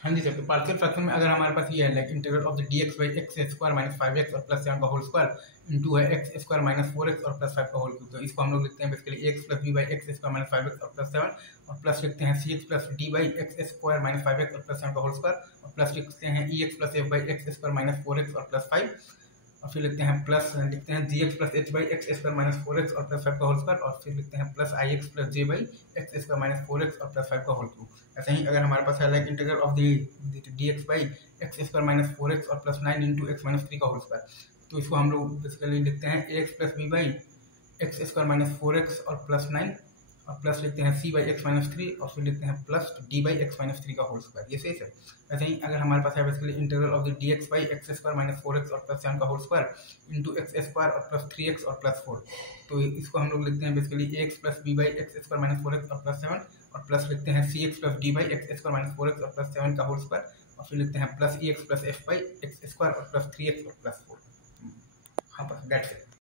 हाँ जी सर, तो partial fraction में अगर हमारे पास ये है like integral of the dx by x square minus 5x और प्लस 7 का होल स्क्वायर इंटू है एक्स स्क्वायर माइनस 4x और प्लस 5 का होल क्यूब, तो इसको हम लोग लिखते हैं basically x plus b by x square minus 5x और प्लस 7 और प्लस लिखते हैं c x plus d by x square minus 5x और प्लस 7 का होल स्क्वायर और प्लस लिखते हैं e x plus f by x square minus 4x और प्लस 5 और फिर लिखते हैं प्लस लिखते हैं g x plus h by x square minus 4x और प्लस 5 का होल स्क्वायर और फिर लिखते हैं plus I x plus J by x square minus 4x और प्लस 5 का होल क्यूब। ऐसे ही अगर हमारे पास है like integral of D X by x square minus 4x और प्लस 9 इंटू एक्स माइनस 3 का होल स्क्वायर, तो इसको हम लोग बेसिकली लिखते हैं a x plus b by x square minus 4x और प्लस 9 और प्लस लिखते हैं सी बाई एक्स माइनस 3 और फिर लिखते हैं plus d by x minus 3 का होल स्क्वायर। ये सही है। ऐसे ही अगर हमारे पास है basically integral of the D X by x square minus 4x और प्लस 7 का whole square into X square और प्लस 3x और प्लस 4, तो इसको हम लोग लिखते हैं basically a x plus b by x square minus 4x और प्लस 7 और प्लस लिखते हैं c x plus d by x square minus 4x और प्लस 7 का होल स्क्वायर और फिर लिखते हैं plus E x plus f by x square और प्लस 3x और प्लस 4। हाँ बस दैट्स इट।